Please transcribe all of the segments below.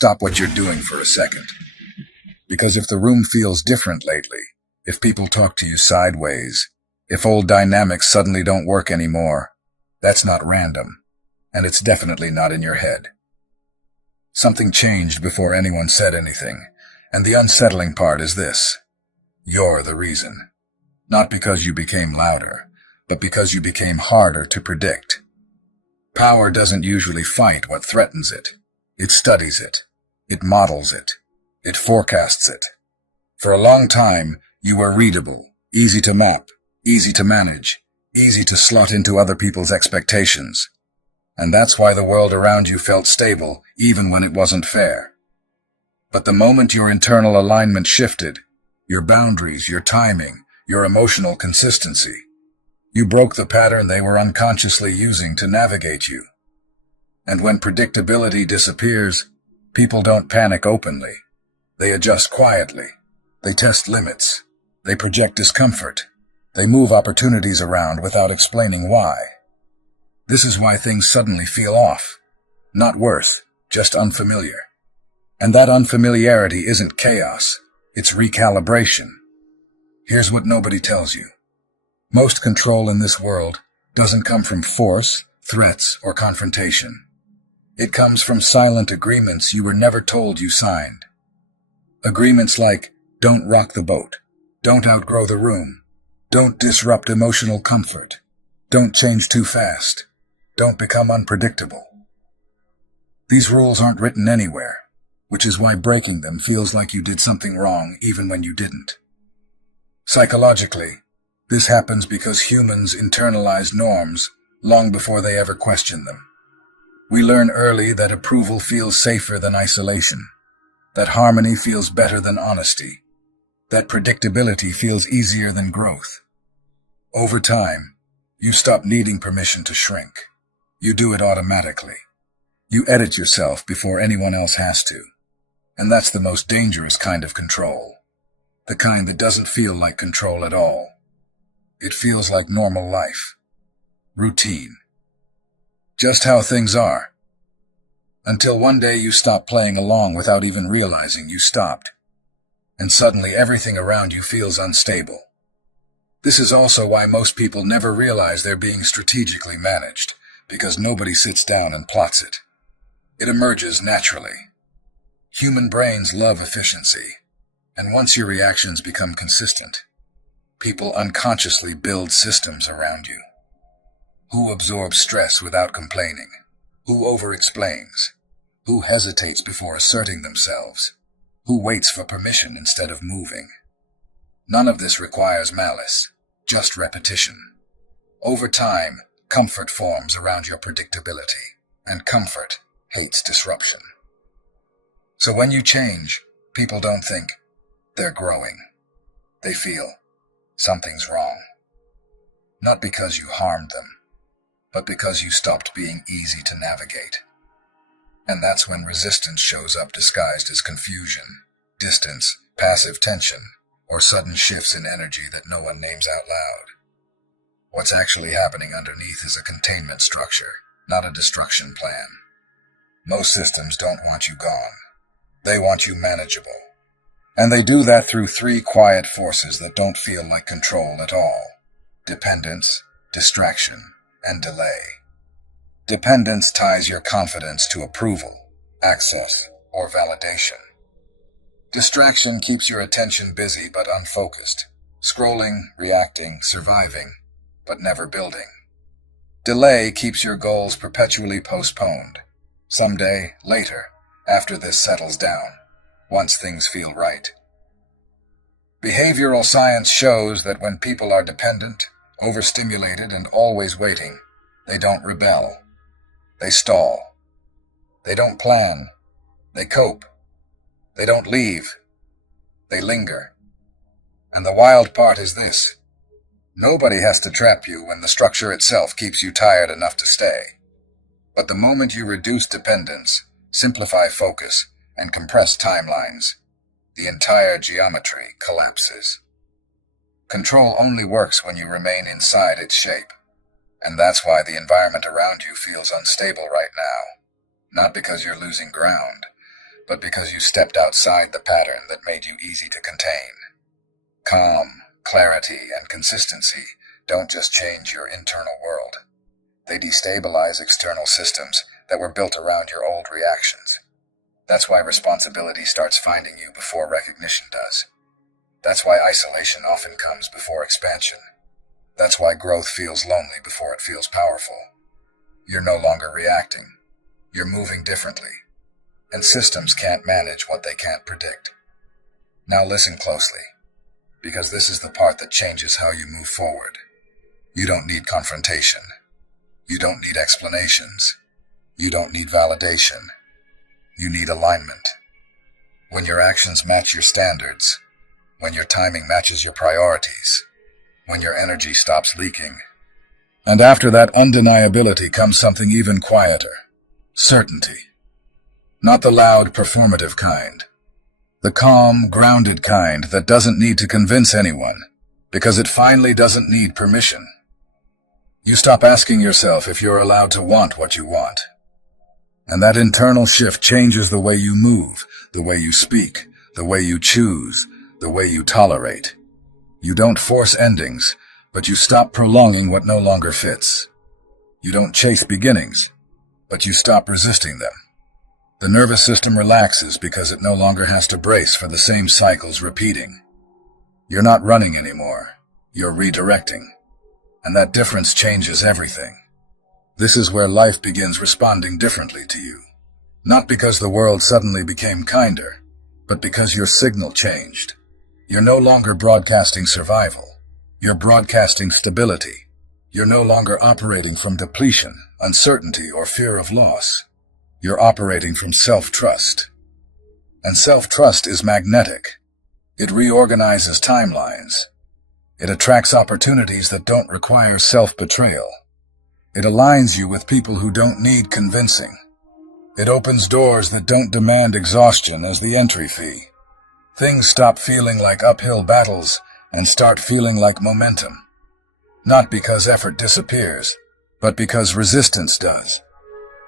stop what you're doing for a second. Because if the room feels different lately, if people talk to you sideways, if old dynamics suddenly don't work anymore, that's not random, and it's definitely not in your head. Something changed before anyone said anything, and the unsettling part is this. You're the reason. Not because you became louder, but because you became harder to predict. Power doesn't usually fight what threatens it. It studies it. It models it. It forecasts it. For a long time, you were readable, easy to map, easy to manage, easy to slot into other people's expectations. And that's why the world around you felt stable, even when it wasn't fair. But the moment your internal alignment shifted, your boundaries, your timing, your emotional consistency, you broke the pattern they were unconsciously using to navigate you. And when predictability disappears, people don't panic openly. They adjust quietly. They test limits. They project discomfort. They move opportunities around without explaining why. This is why things suddenly feel off. Not worse, just unfamiliar. And that unfamiliarity isn't chaos. It's recalibration. Here's what nobody tells you. Most control in this world doesn't come from force, threats, or confrontation. It comes from silent agreements you were never told you signed. Agreements like, don't rock the boat, don't outgrow the room, don't disrupt emotional comfort, don't change too fast, don't become unpredictable. These rules aren't written anywhere, which is why breaking them feels like you did something wrong even when you didn't. Psychologically, this happens because humans internalize norms long before they ever question them. We learn early that approval feels safer than isolation, that harmony feels better than honesty, that predictability feels easier than growth. Over time, you stop needing permission to shrink. You do it automatically. You edit yourself before anyone else has to. And that's the most dangerous kind of control. The kind that doesn't feel like control at all. It feels like normal life. Routine. Just how things are. Until one day you stop playing along without even realizing you stopped. And suddenly everything around you feels unstable. This is also why most people never realize they're being strategically managed, because nobody sits down and plots it. It emerges naturally. Human brains love efficiency, and once your reactions become consistent, people unconsciously build systems around you. Who absorbs stress without complaining? Who over-explains? Who hesitates before asserting themselves? Who waits for permission instead of moving? None of this requires malice, just repetition. Over time, comfort forms around your predictability, and comfort hates disruption. So when you change, people don't think they're growing. They feel something's wrong. Not because you harmed them, but because you stopped being easy to navigate. And that's when resistance shows up disguised as confusion, distance, passive tension, or sudden shifts in energy that no one names out loud. What's actually happening underneath is a containment structure, not a destruction plan. Most systems don't want you gone. They want you manageable. And they do that through three quiet forces that don't feel like control at all. Dependence, distraction, and delay. Dependence ties your confidence to approval, access, or validation. Distraction keeps your attention busy but unfocused, scrolling, reacting, surviving, but never building. Delay keeps your goals perpetually postponed. Someday, later, after this settles down, once things feel right. Behavioral science shows that when people are dependent, overstimulated, and always waiting, they don't rebel. They stall. They don't plan. They cope. They don't leave. They linger. And the wild part is this. Nobody has to trap you when the structure itself keeps you tired enough to stay. But the moment you reduce dependence, simplify focus, and compress timelines, the entire geometry collapses. Control only works when you remain inside its shape. And that's why the environment around you feels unstable right now. Not because you're losing ground, but because you stepped outside the pattern that made you easy to contain. Calm, clarity, and consistency don't just change your internal world. They destabilize external systems that were built around your old reactions. That's why responsibility starts finding you before recognition does. That's why isolation often comes before expansion. That's why growth feels lonely before it feels powerful. You're no longer reacting. You're moving differently. And systems can't manage what they can't predict. Now listen closely, because this is the part that changes how you move forward. You don't need confrontation. You don't need explanations. You don't need validation. You need alignment. When your actions match your standards, when your timing matches your priorities, when your energy stops leaking. And after that undeniability comes something even quieter. Certainty. Not the loud, performative kind. The calm, grounded kind that doesn't need to convince anyone, because it finally doesn't need permission. You stop asking yourself if you're allowed to want what you want. And that internal shift changes the way you move, the way you speak, the way you choose, the way you tolerate. You don't force endings, but you stop prolonging what no longer fits. You don't chase beginnings, but you stop resisting them. The nervous system relaxes because it no longer has to brace for the same cycles repeating. You're not running anymore. You're redirecting. And that difference changes everything. This is where life begins responding differently to you. Not because the world suddenly became kinder, but because your signal changed. You're no longer broadcasting survival. You're broadcasting stability. You're no longer operating from depletion, uncertainty, or fear of loss. You're operating from self-trust. And self-trust is magnetic. It reorganizes timelines. It attracts opportunities that don't require self-betrayal. It aligns you with people who don't need convincing. It opens doors that don't demand exhaustion as the entry fee. Things stop feeling like uphill battles and start feeling like momentum. Not because effort disappears, but because resistance does.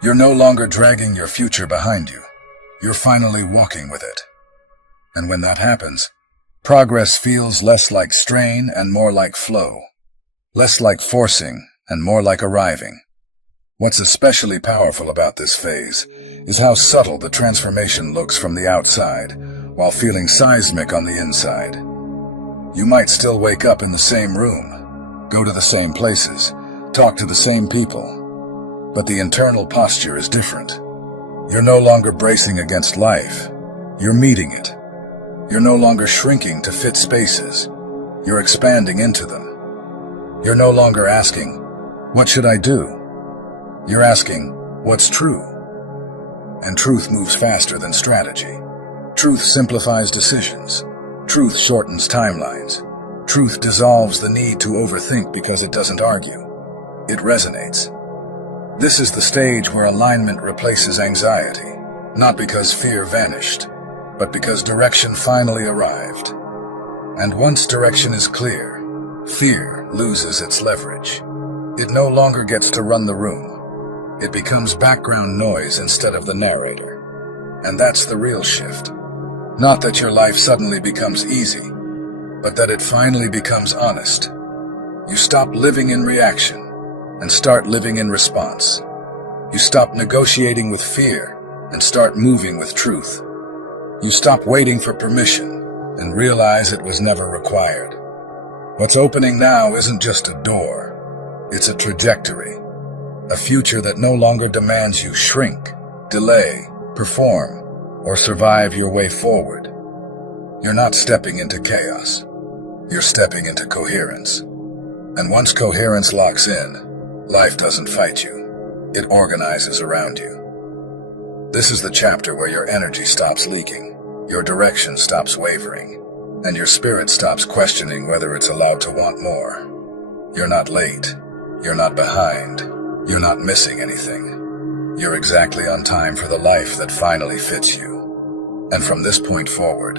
You're no longer dragging your future behind you. You're finally walking with it. And when that happens, progress feels less like strain and more like flow. Less like forcing and more like arriving. What's especially powerful about this phase is how subtle the transformation looks from the outside, while feeling seismic on the inside. You might still wake up in the same room, go to the same places, talk to the same people, but the internal posture is different. You're no longer bracing against life. You're meeting it. You're no longer shrinking to fit spaces. You're expanding into them. You're no longer asking, "What should I do?" You're asking, "What's true?" And truth moves faster than strategy. Truth simplifies decisions. Truth shortens timelines. Truth dissolves the need to overthink because it doesn't argue. It resonates. This is the stage where alignment replaces anxiety, not because fear vanished, but because direction finally arrived. And once direction is clear, fear loses its leverage. It no longer gets to run the room. It becomes background noise instead of the narrator. And that's the real shift. Not that your life suddenly becomes easy, but that it finally becomes honest. You stop living in reaction and start living in response. You stop negotiating with fear and start moving with truth. You stop waiting for permission and realize it was never required. What's opening now isn't just a door. It's a trajectory. A future that no longer demands you shrink, delay, perform, or survive your way forward. You're not stepping into chaos. You're stepping into coherence. And once coherence locks in, life doesn't fight you. It organizes around you. This is the chapter where your energy stops leaking, your direction stops wavering, and your spirit stops questioning whether it's allowed to want more. You're not late. You're not behind. You're not missing anything. You're exactly on time for the life that finally fits you. And from this point forward,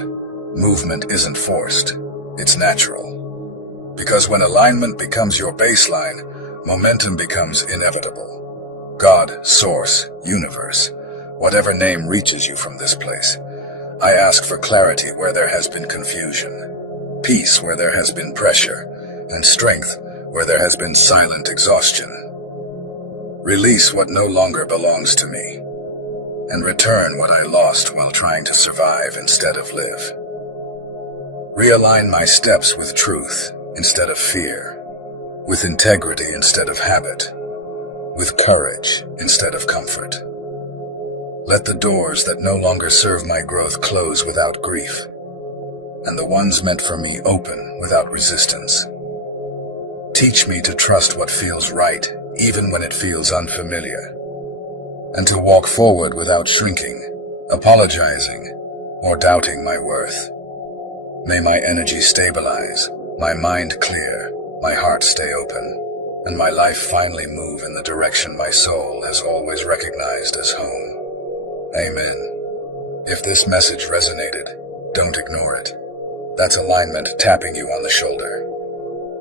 movement isn't forced. It's natural. Because when alignment becomes your baseline, momentum becomes inevitable. God, source, universe, whatever name reaches you from this place. I ask for clarity where there has been confusion, peace where there has been pressure, and strength where there has been silent exhaustion. Release what no longer belongs to me, and return what I lost while trying to survive instead of live. Realign my steps with truth instead of fear, with integrity instead of habit, with courage instead of comfort. Let the doors that no longer serve my growth close without grief, and the ones meant for me open without resistance. Teach me to trust what feels right, even when it feels unfamiliar, and to walk forward without shrinking, apologizing, or doubting my worth. May my energy stabilize, my mind clear, my heart stay open, and my life finally move in the direction my soul has always recognized as home. Amen. If this message resonated, don't ignore it. That's alignment tapping you on the shoulder.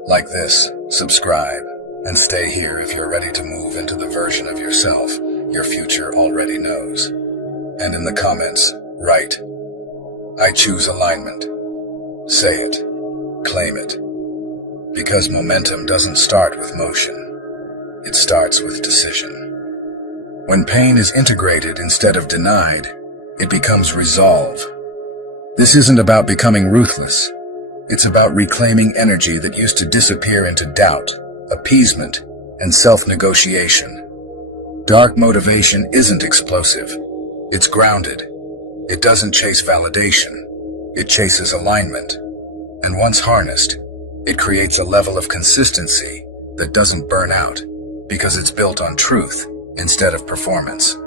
Like this, subscribe, and stay here if you're ready to move into the version of yourself your future already knows. And in the comments, write, I choose alignment. Say it. Claim it. Because momentum doesn't start with motion. It starts with decision. When pain is integrated instead of denied, it becomes resolve. This isn't about becoming ruthless. It's about reclaiming energy that used to disappear into doubt, appeasement, and self-negotiation. Dark motivation isn't explosive. It's grounded. It doesn't chase validation. It chases alignment. And once harnessed, it creates a level of consistency that doesn't burn out because it's built on truth instead of performance.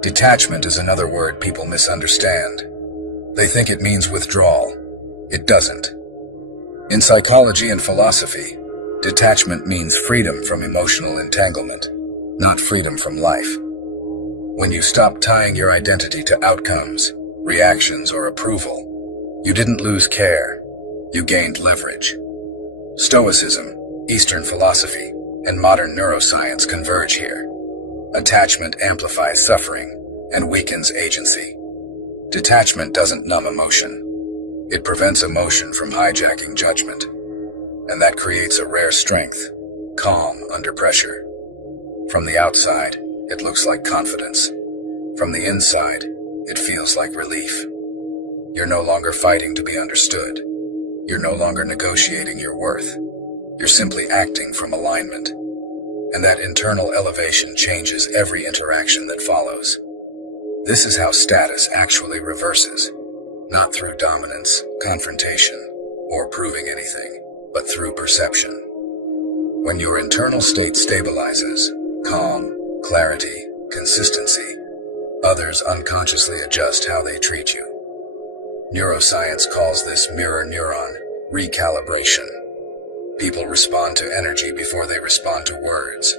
Detachment is another word people misunderstand. They think it means withdrawal. It doesn't. In psychology and philosophy, detachment means freedom from emotional entanglement, not freedom from life. When you stop tying your identity to outcomes, reactions, or approval, you didn't lose care, you gained leverage. Stoicism, Eastern philosophy, and modern neuroscience converge here. Attachment amplifies suffering and weakens agency. Detachment doesn't numb emotion. It prevents emotion from hijacking judgment. And that creates a rare strength, calm under pressure. From the outside, it looks like confidence. From the inside, it feels like relief. You're no longer fighting to be understood. You're no longer negotiating your worth. You're simply acting from alignment. And that internal elevation changes every interaction that follows. This is how status actually reverses, not through dominance, confrontation, or proving anything, but through perception. When your internal state stabilizes, calm, clarity, consistency, others unconsciously adjust how they treat you. Neuroscience calls this mirror neuron recalibration. People respond to energy before they respond to words.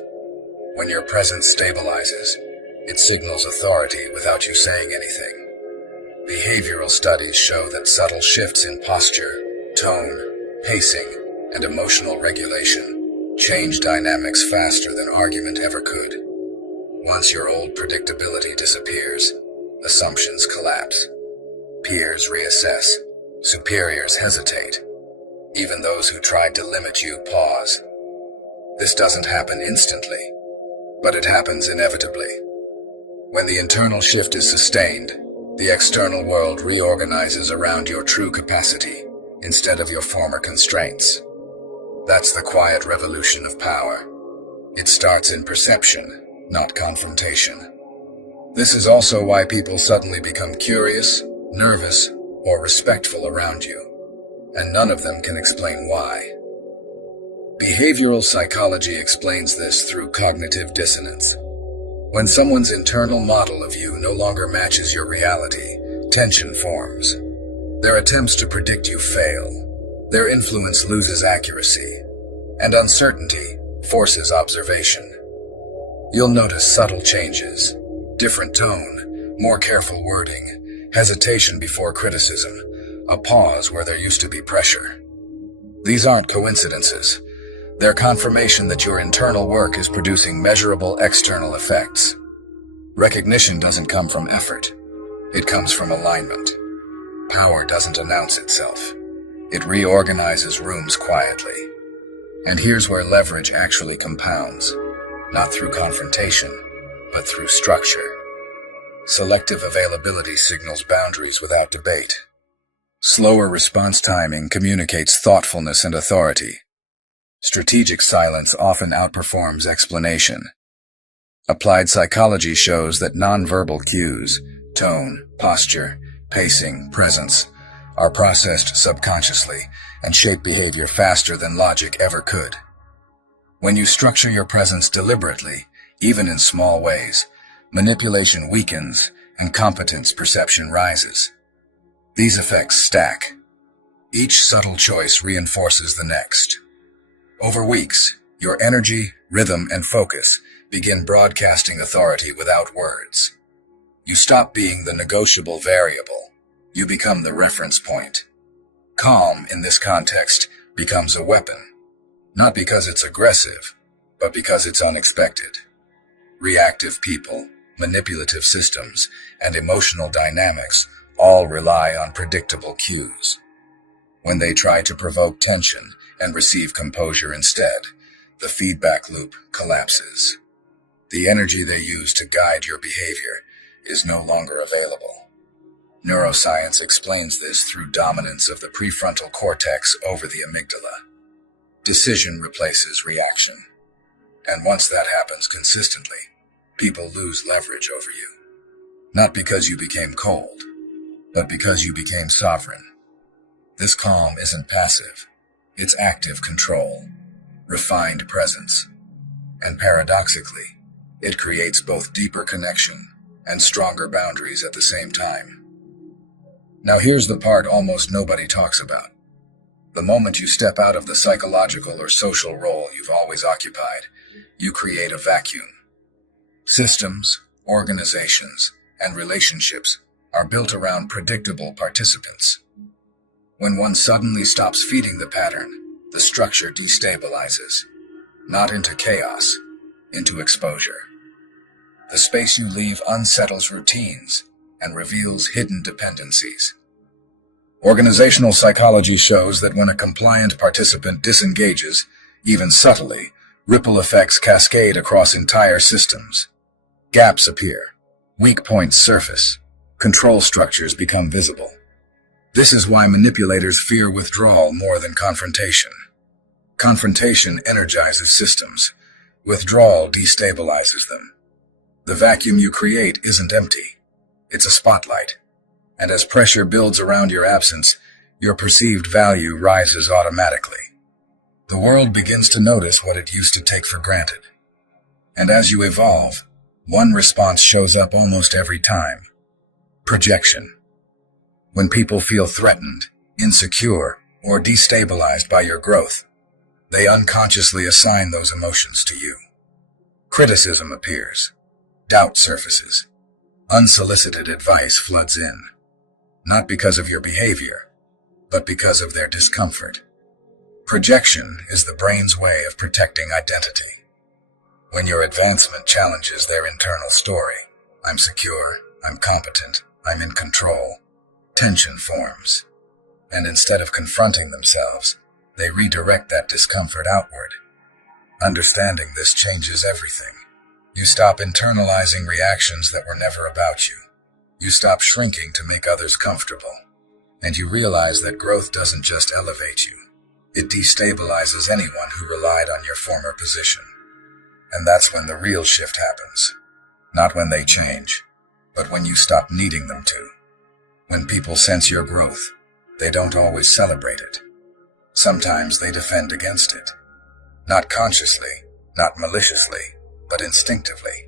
When your presence stabilizes, it signals authority without you saying anything. Behavioral studies show that subtle shifts in posture, tone, pacing, and emotional regulation change dynamics faster than argument ever could. Once your old predictability disappears, assumptions collapse. Peers reassess. Superiors hesitate. Even those who tried to limit you pause. This doesn't happen instantly, but it happens inevitably. When the internal shift is sustained, the external world reorganizes around your true capacity instead of your former constraints. That's the quiet revolution of power. It starts in perception, not confrontation. This is also why people suddenly become curious, nervous, or respectful around you, and none of them can explain why. Behavioral psychology explains this through cognitive dissonance. When someone's internal model of you no longer matches your reality, tension forms. Their attempts to predict you fail. Their influence loses accuracy, and uncertainty forces observation. You'll notice subtle changes, different tone, more careful wording, hesitation before criticism, a pause where there used to be pressure. These aren't coincidences. They're confirmation that your internal work is producing measurable external effects. Recognition doesn't come from effort. It comes from alignment. Power doesn't announce itself. It reorganizes rooms quietly. And here's where leverage actually compounds, not through confrontation, but through structure. Selective availability signals boundaries without debate. Slower response timing communicates thoughtfulness and authority. Strategic silence often outperforms explanation. Applied psychology shows that nonverbal cues, tone, posture, pacing, presence, are processed subconsciously and shape behavior faster than logic ever could. When you structure your presence deliberately, even in small ways, manipulation weakens and competence perception rises. These effects stack. Each subtle choice reinforces the next. Over weeks, your energy, rhythm, and focus begin broadcasting authority without words. You stop being the negotiable variable. You become the reference point. Calm, in this context, becomes a weapon. Not because it's aggressive, but because it's unexpected. Reactive people, manipulative systems, and emotional dynamics all rely on predictable cues. When they try to provoke tension and receive composure instead, the feedback loop collapses. The energy they use to guide your behavior is no longer available. Neuroscience explains this through dominance of the prefrontal cortex over the amygdala. Decision replaces reaction. And once that happens consistently, people lose leverage over you. Not because you became cold, but because you became sovereign. This calm isn't passive. It's active control, refined presence. And paradoxically, it creates both deeper connection and stronger boundaries at the same time. Now here's the part almost nobody talks about. The moment you step out of the psychological or social role you've always occupied, you create a vacuum. Systems, organizations, and relationships are built around predictable participants. When one suddenly stops feeding the pattern, the structure destabilizes, not into chaos, into exposure. The space you leave unsettles routines and reveals hidden dependencies. Organizational psychology shows that when a compliant participant disengages, even subtly, ripple effects cascade across entire systems. Gaps appear, weak points surface, control structures become visible. This is why manipulators fear withdrawal more than confrontation. Confrontation energizes systems. Withdrawal destabilizes them. The vacuum you create isn't empty. It's a spotlight. And as pressure builds around your absence, your perceived value rises automatically. The world begins to notice what it used to take for granted. And as you evolve, one response shows up almost every time. Projection. When people feel threatened, insecure, or destabilized by your growth, they unconsciously assign those emotions to you. Criticism appears. Doubt surfaces. Unsolicited advice floods in. Not because of your behavior, but because of their discomfort. Projection is the brain's way of protecting identity. When your advancement challenges their internal story, I'm secure, I'm competent, I'm in control, tension forms. And instead of confronting themselves, they redirect that discomfort outward. Understanding this changes everything. You stop internalizing reactions that were never about you. You stop shrinking to make others comfortable. And you realize that growth doesn't just elevate you. It destabilizes anyone who relied on your former position. And that's when the real shift happens. Not when they change, but when you stop needing them to. When people sense your growth, they don't always celebrate it. Sometimes they defend against it. Not consciously, not maliciously, but instinctively.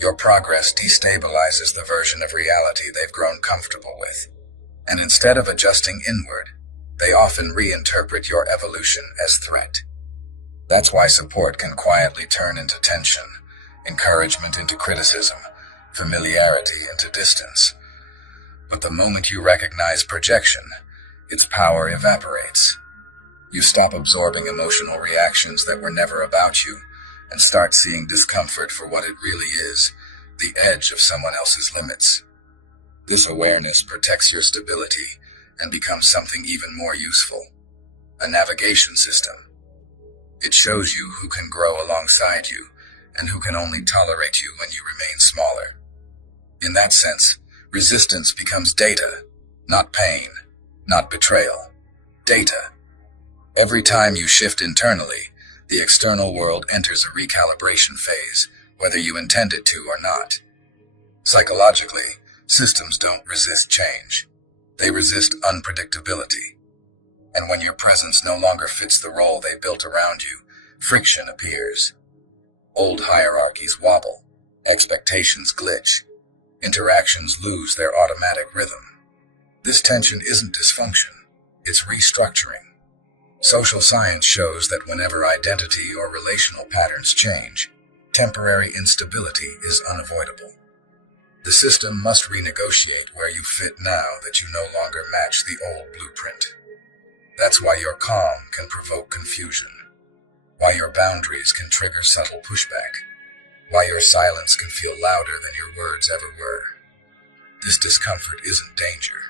Your progress destabilizes the version of reality they've grown comfortable with. And instead of adjusting inward, they often reinterpret your evolution as threat. That's why support can quietly turn into tension, encouragement into criticism, familiarity into distance. But the moment you recognize projection, its power evaporates. You stop absorbing emotional reactions that were never about you and start seeing discomfort for what it really is, the edge of someone else's limits. This awareness protects your stability and becomes something even more useful: a navigation system. It shows you who can grow alongside you and who can only tolerate you when you remain smaller. In that sense, resistance becomes data, not pain, not betrayal. Data. Every time you shift internally, the external world enters a recalibration phase, whether you intend it to or not. Psychologically, systems don't resist change. They resist unpredictability. And when your presence no longer fits the role they built around you, friction appears. Old hierarchies wobble, expectations glitch, interactions lose their automatic rhythm. This tension isn't dysfunction, it's restructuring. Social science shows that whenever identity or relational patterns change, temporary instability is unavoidable. The system must renegotiate where you fit now that you no longer match the old blueprint. That's why your calm can provoke confusion, why your boundaries can trigger subtle pushback, why your silence can feel louder than your words ever were. This discomfort isn't danger,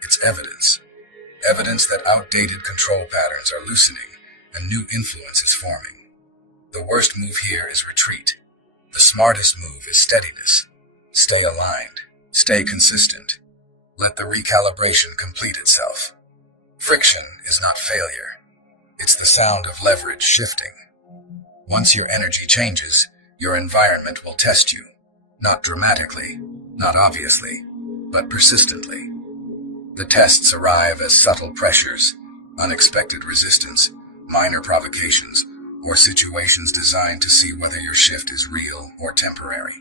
it's evidence. Evidence that outdated control patterns are loosening and new influence is forming. The worst move here is retreat. The smartest move is steadiness. Stay aligned. Stay consistent. Let the recalibration complete itself. Friction is not failure. It's the sound of leverage shifting. Once your energy changes, your environment will test you. Not dramatically, not obviously, but persistently. The tests arrive as subtle pressures, unexpected resistance, minor provocations, or situations designed to see whether your shift is real or temporary.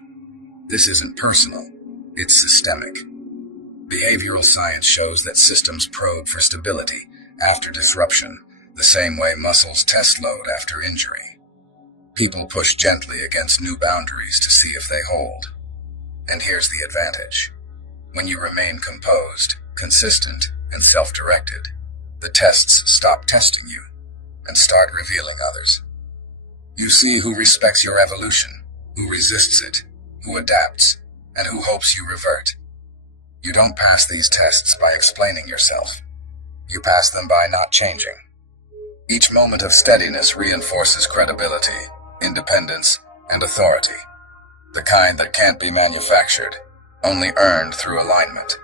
This isn't personal, it's systemic. Behavioral science shows that systems probe for stability after disruption, the same way muscles test load after injury. People push gently against new boundaries to see if they hold. And here's the advantage. When you remain composed, consistent, and self-directed, the tests stop testing you and start revealing others. You see who respects your evolution, who resists it, who adapts, and who hopes you revert. You don't pass these tests by explaining yourself. You pass them by not changing. Each moment of steadiness reinforces credibility, independence, and authority, the kind that can't be manufactured, only earned through alignment.